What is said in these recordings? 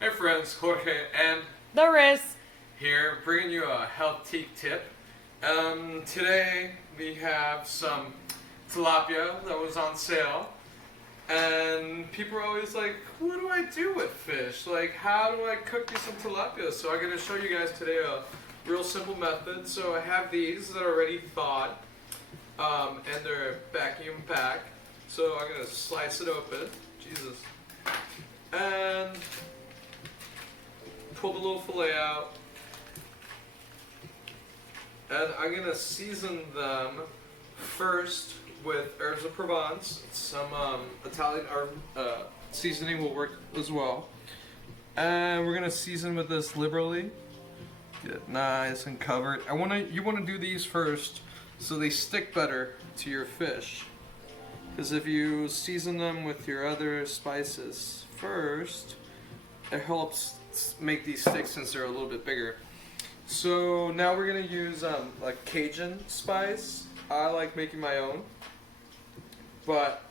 Hey friends, Jorge and MaRis. here bringing you a health tip. Today we have some tilapia that was on sale, and people are always like, "What do I do with fish? Like, how do I cook me some tilapia?" So I'm gonna show you guys today a real simple method. So I have these that are already thawed, and they're vacuum packed. So I'm gonna slice it open. Jesus. And pull the little fillet out, and I'm gonna season them first with herbs of Provence. Some Italian herb seasoning will work as well, and we're gonna season with this liberally. Get it nice and covered. You wanna do these first so they stick better to your fish. Because if you season them with your other spices first, it helps make these stick since they're a little bit bigger. So now we're gonna use like Cajun spice. I like making my own, but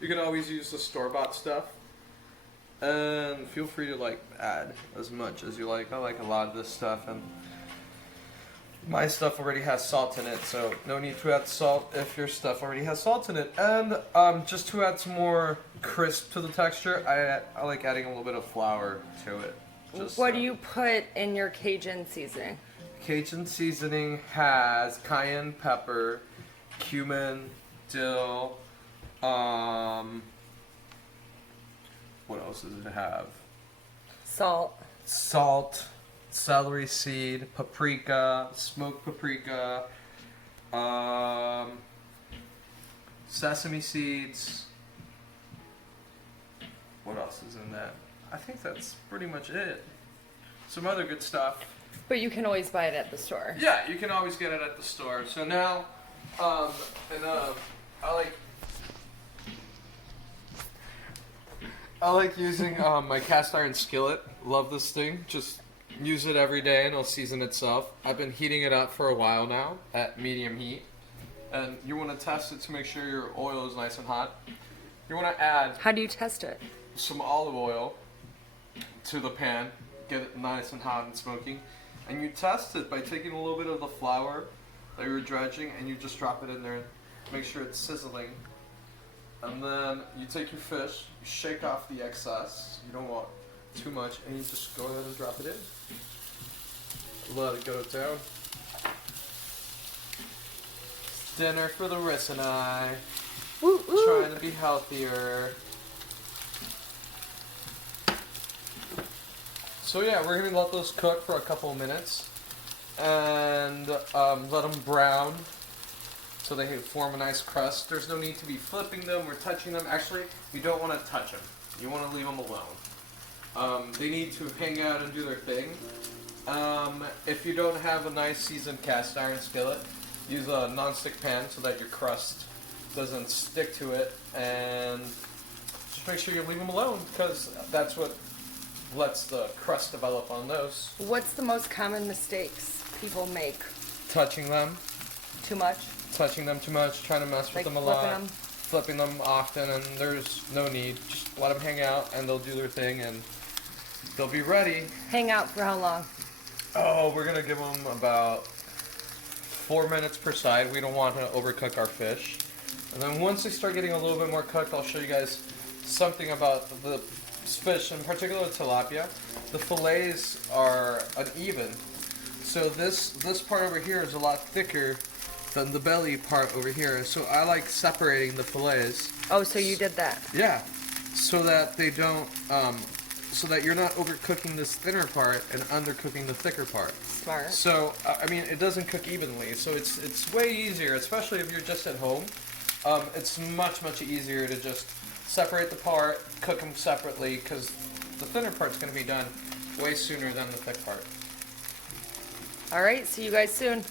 you can always use the store-bought stuff. And feel free to like add as much as you like. I like a lot of this stuff, and my stuff already has salt in it, so no need to add salt if your stuff already has salt in it. And just to add some more crisp to the texture, I like adding a little bit of flour to it. What do you put in your Cajun seasoning? Cajun seasoning has cayenne pepper, cumin, dill, what else does it have? Salt. Salt, celery seed, paprika, smoked paprika, sesame seeds. What else is in that? I think that's pretty much it. Some other good stuff. But you can always buy it at the store. Yeah, you can always get it at the store. So now, I like using my cast iron skillet. Love this thing. Just use it every day and it'll season itself. I've been heating it up for a while now at medium heat. And you want to test it to make sure your oil is nice and hot. You want to add How do you test it? some olive oil to the pan, get it nice and hot and smoking, and you test it by taking a little bit of the flour that you were dredging and you just drop it in there, make sure it's sizzling, and then you take your fish, you shake off the excess, you don't want too much, and you just go ahead and drop it in. Let it go down. Dinner for the Riss and I. Woo, woo. Trying to be healthier. So yeah, we're gonna let those cook for a couple of minutes and let them brown so they form a nice crust. There's no need to be flipping them or touching them. Actually, you don't want to touch them. You want to leave them alone. They need to hang out and do their thing. If you don't have a nice seasoned cast iron skillet, use a non-stick pan so that your crust doesn't stick to it, and just make sure you leave them alone because that's what lets the crust develop on those. What's the most common mistakes people make? Touching them. Too much? Touching them too much, trying to mess with them a lot. Flipping them often, and there's no need. Just let them hang out, and they'll do their thing, and they'll be ready. Hang out for how long? Oh, we're going to give them about 4 minutes per side. We don't want to overcook our fish. And then once they start getting a little bit more cooked, I'll show you guys something about the fish, in particular tilapia. The fillets are uneven. So this part over here is a lot thicker than the belly part over here. So I like separating the fillets. Oh, so you did that? Yeah, so that they don't, so that you're not overcooking this thinner part and undercooking the thicker part. Smart. So I mean, it doesn't cook evenly. So it's way easier, especially if you're just at home. It's much easier to just separate the part, cook them separately, because the thinner part's going to be done way sooner than the thick part. All right, see you guys soon.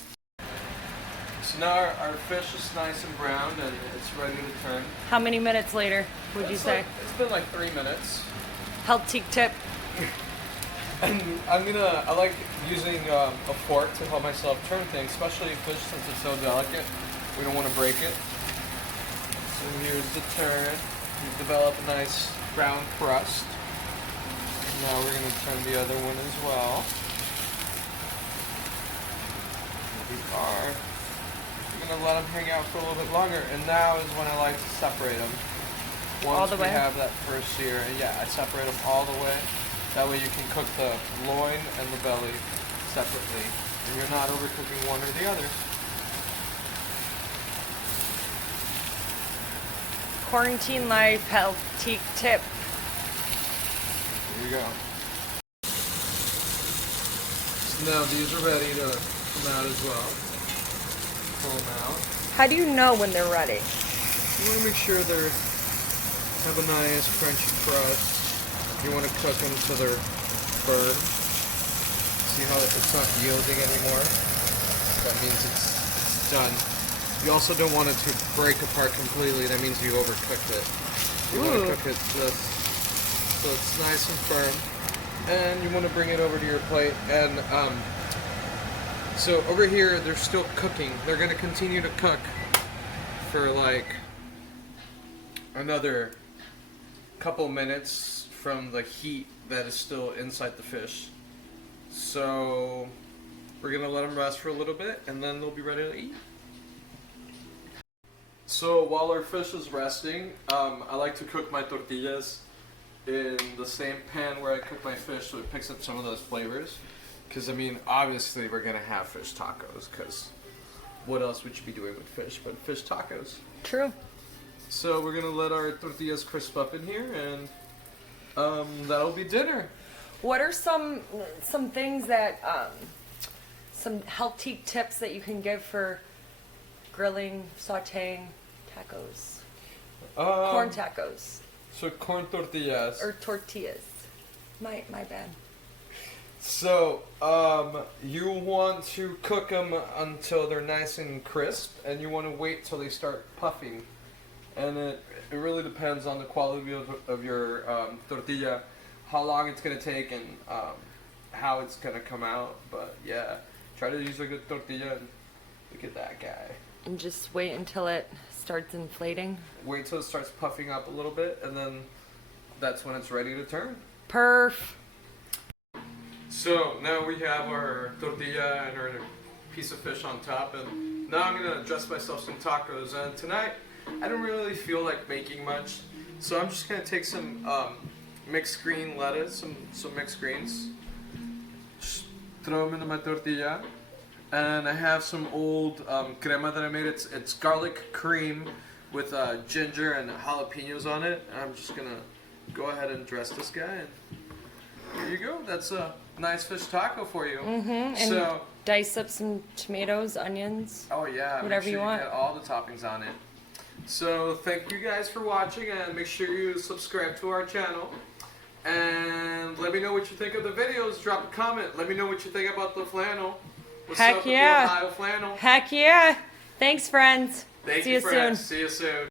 So now our fish is nice and browned and it's ready to turn. How many minutes later would you say? It's been like 3 minutes. Health tip. And I like using a fork to help myself turn things, especially fish since it's so delicate. We don't want to break it. So here's the turn. You develop a nice brown crust. Now we're going to turn the other one as well. Here we are. I'm going to let them hang out for a little bit longer, and now is when I like to separate them. Once All the way? we have that first sear, yeah, I separate them all the way. That way you can cook the loin and the belly separately, and you're not overcooking one or the other. Quarantine life health tip. Here we go. So now these are ready to come out as well. Pull them out. How do you know when they're ready? You want to make sure they have a nice crunchy crust. You want to cook them till they're firm. See how it's not yielding anymore? That means it's done. You also don't want it to break apart completely. That means you overcooked it. You want to cook it just so it's nice and firm. And you want to bring it over to your plate. And so over here, they're still cooking. They're going to continue to cook for like another couple minutes from the heat that is still inside the fish. So we're gonna let them rest for a little bit and then they'll be ready to eat. So while our fish is resting, I like to cook my tortillas in the same pan where I cook my fish so it picks up some of those flavors. Because I mean, obviously we're gonna have fish tacos, because what else would you be doing with fish but fish tacos? True. So we're gonna let our tortillas crisp up in here, and that'll be dinner. What are some things that some healthy tips that you can give for grilling, sautéing tacos? Corn tacos So corn tortillas. or tortillas. My bad. So you want to cook them until they're nice and crisp, and you want to wait till they start puffing. And it really depends on the quality of your tortilla, how long it's going to take, and how it's going to come out. But yeah, try to use a good tortilla. And look at that guy. And just wait until it starts inflating. Wait till it starts puffing up a little bit, and then that's when it's ready to turn. Perf. So now we have our tortilla and our piece of fish on top, and now I'm going to dress myself some tacos. And tonight, I don't really feel like making much, so I'm just going to take some mixed green lettuce, some mixed greens, just throw them into my tortilla, and I have some old crema that I made. It's garlic cream with ginger and jalapenos on it, and I'm just going to go ahead and dress this guy, and here you go. That's a nice fish taco for you. And So dice up some tomatoes, onions. oh yeah, whatever make sure you want. Get all the toppings on it. So thank you guys for watching, and make sure you subscribe to our channel. And let me know what you think of the videos. Drop a comment. Let me know what you think about the flannel. What's Heck up yeah. with the Ohio flannel? Heck yeah. Thanks, friends. Thank See you, you soon. friends. See you soon.